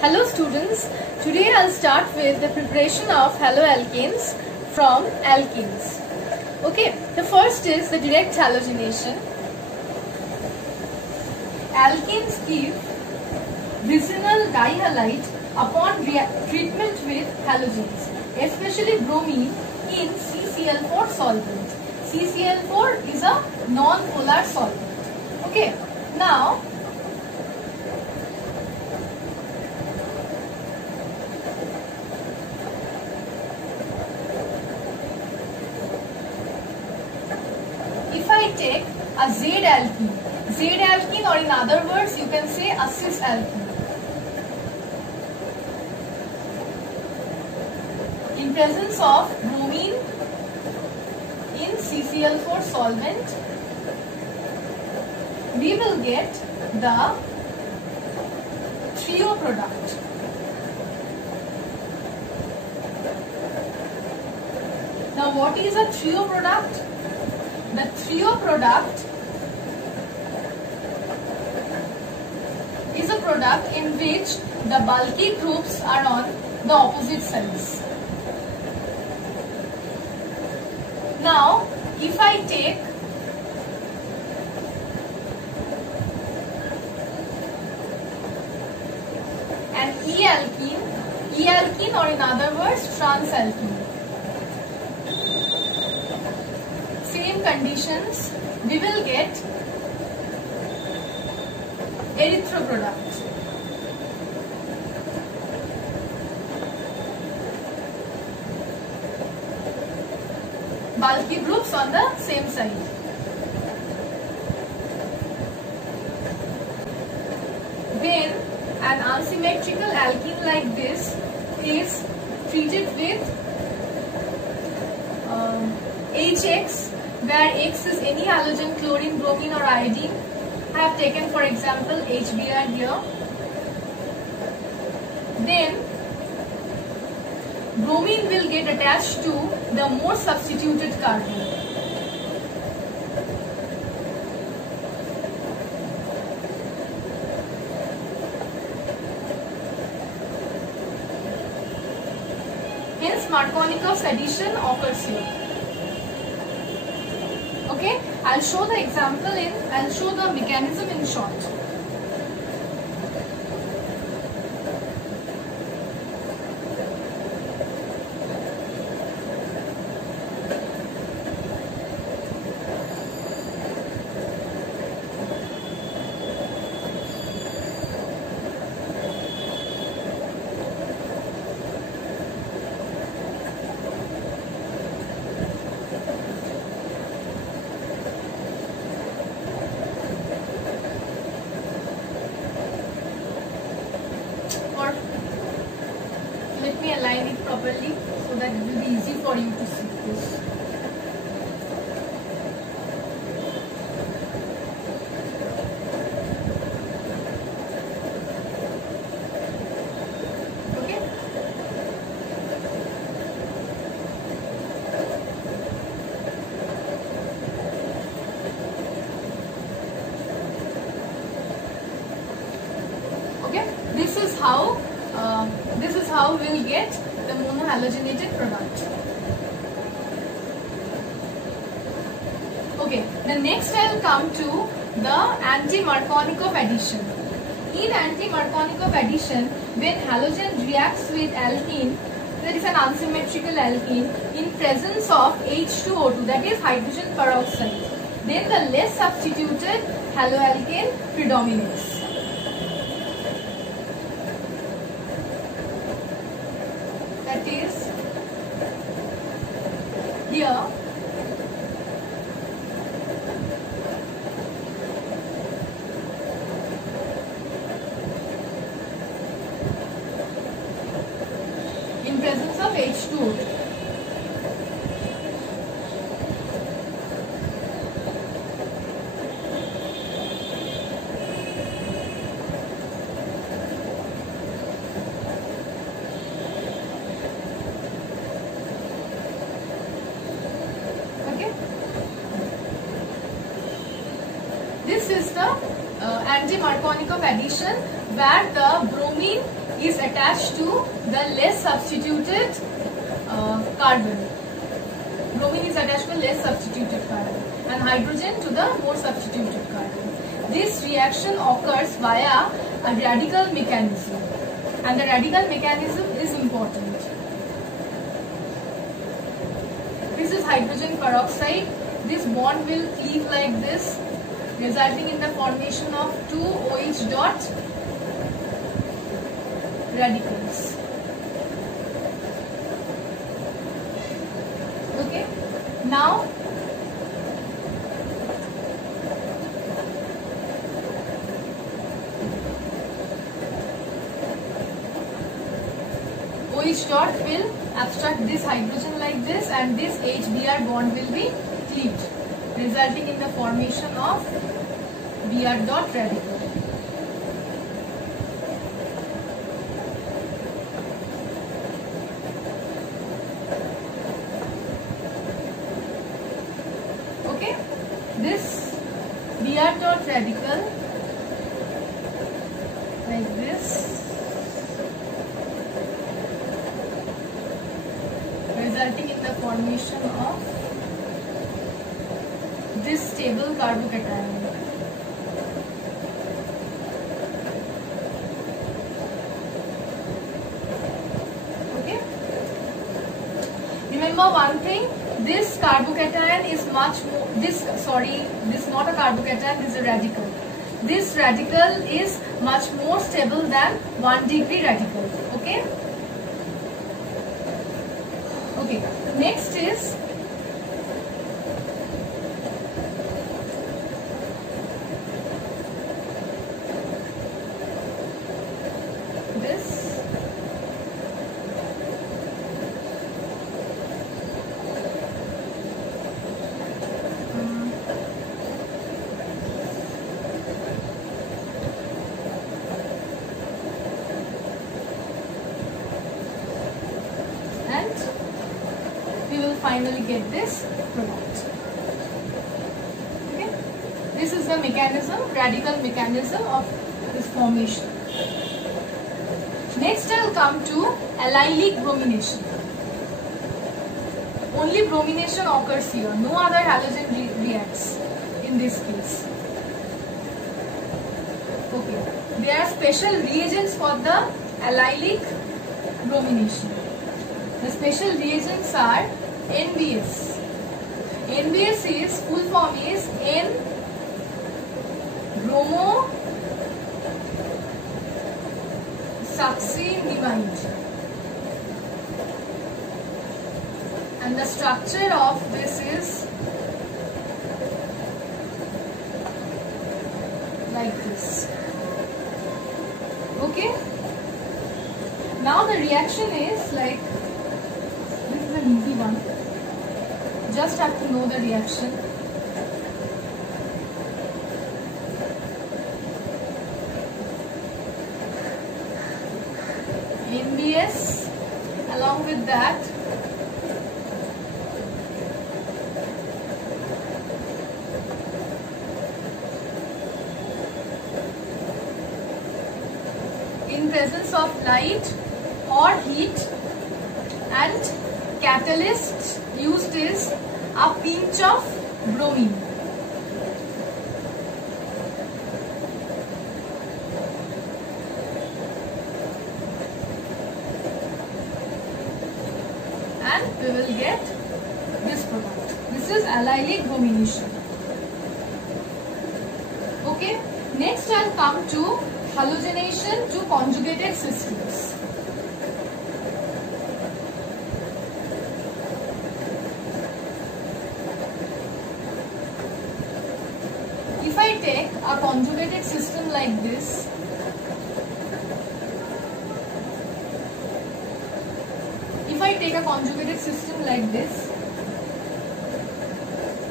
Hello students, today I'll start with the preparation of haloalkanes from alkenes. Okay, the first is the direct halogenation. Alkanes give vicinal dihalide upon treatment with halogens, especially bromine in CCl4 solvent. CCl4 is a non-polar solvent. Okay, now if I take a Z-alkene or in other words you can say a cis-alkene. In presence of bromine in CCl4 solvent, we will get the trio product. Now what is a trio product? The trio product is a product in which the bulky groups are on the opposite sides. Now, if I take an E-alkene or in other words trans-alkene, same conditions, we will get erythro product. Bulky groups on the same side. When an unsymmetrical alkene like this is treated with HX, where X is any halogen, chlorine, bromine or iodine. I have taken for example HBr here. Then bromine will get attached to the more substituted carbon. Hence Markovnikov's addition occurs here. Okay, I'll show the example I'll show the mechanism in short. Let me align it properly so that it will be easy for you to see this. Okay. Okay. This is how we'll get the monohalogenated product. Okay, the next I will come to the anti-Markovnikov addition. In anti-Markovnikov addition, when halogen reacts with alkene, that is an unsymmetrical alkene, in presence of H2O2, that is hydrogen peroxide, then the less substituted haloalkane predominates. That is here in presence of H2O2. This is the anti-Markovnikov addition where the bromine is to the less substituted carbon. Bromine is attached to a less substituted carbon and hydrogen to the more substituted carbon. This reaction occurs via a radical mechanism, and the radical mechanism is important. This is hydrogen peroxide. This bond will cleave like this, resulting in the formation of two OH dot radicals. Okay, now OH dot will abstract this hydrogen like this, and this HBr bond will be cleaved, resulting in the formation of Br dot radical. Okay, this Br dot radical like this, resulting in the formation of this stable carbocation. Okay. Remember one thing. This carbocation is much more. This not a carbocation. This is a radical. This radical is much more stable than 1 degree radical. Okay. Okay. Next is this. We will finally get this product. Okay, this is the mechanism, radical mechanism of this formation. Next, I will come to allylic bromination. Only bromination occurs here. No other halogen reacts in this case. Okay, there are special reagents for the allylic bromination. The special reagents are NBS. NBS is full form is N bromo succinimide, and the structure of this is like this. Okay. Now the reaction is like, this is an easy one. Just have to know the reaction. NBS, along with that in presence of light or heat, and catalyst used is a pinch of bromine. And we will get this product. This is allylic bromination. Okay. Next I will come to halogenation to conjugated systems. If I take a conjugated system like this,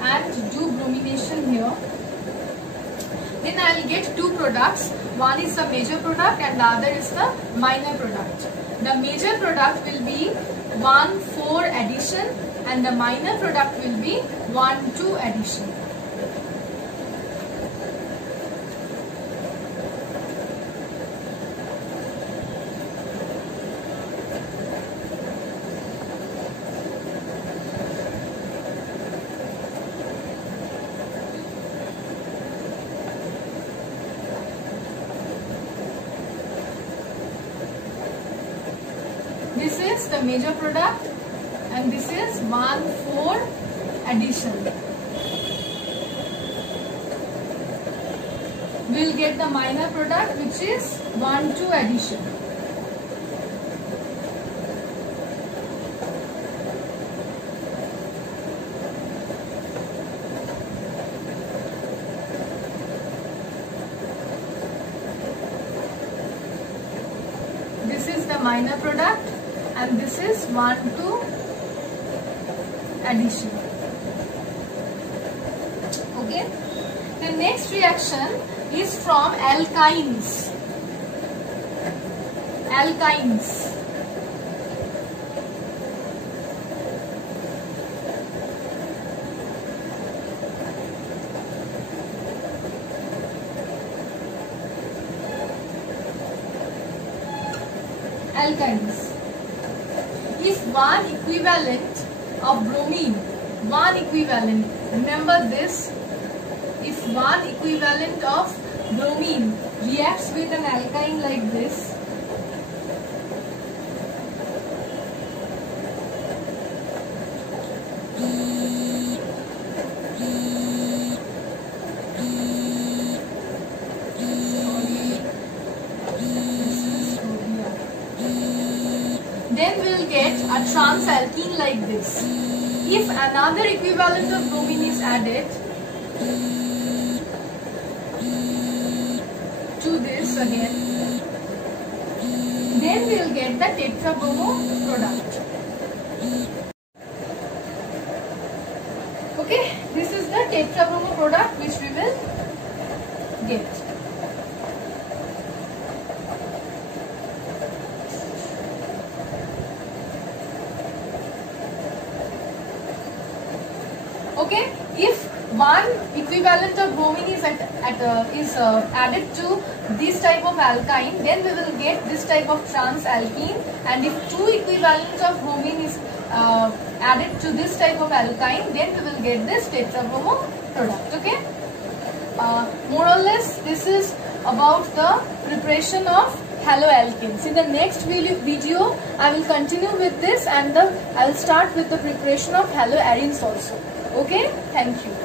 and do bromination here, then I will get two products. One is the major product and the other is the minor product. The major product will be 1,4 addition and the minor product will be 1,2 addition. This is the major product and this is 1,4 addition. We will get the minor product which is 1,2 addition. This is the minor product and this is 1,2 addition. Okay. The next reaction is from alkynes. Alkynes. Alkynes. If one equivalent of bromine, remember this, if one equivalent of bromine reacts with an alkyne like this, then we will get a transalkene like this. If another equivalent of bromine is added to this again, then we will get the tetrabromo product. Okay, this is the tetrabromo product which we will get. Okay, if one equivalent of bromine is added to this type of alkyne, then we will get this type of transalkene, and if two equivalents of bromine is added to this type of alkyne, then we will get this tetrabromo product. Okay, more or less this is about the preparation of haloalkanes. In the next video, I will continue with this and I will start with the preparation of haloarenes also. Okay, thank you.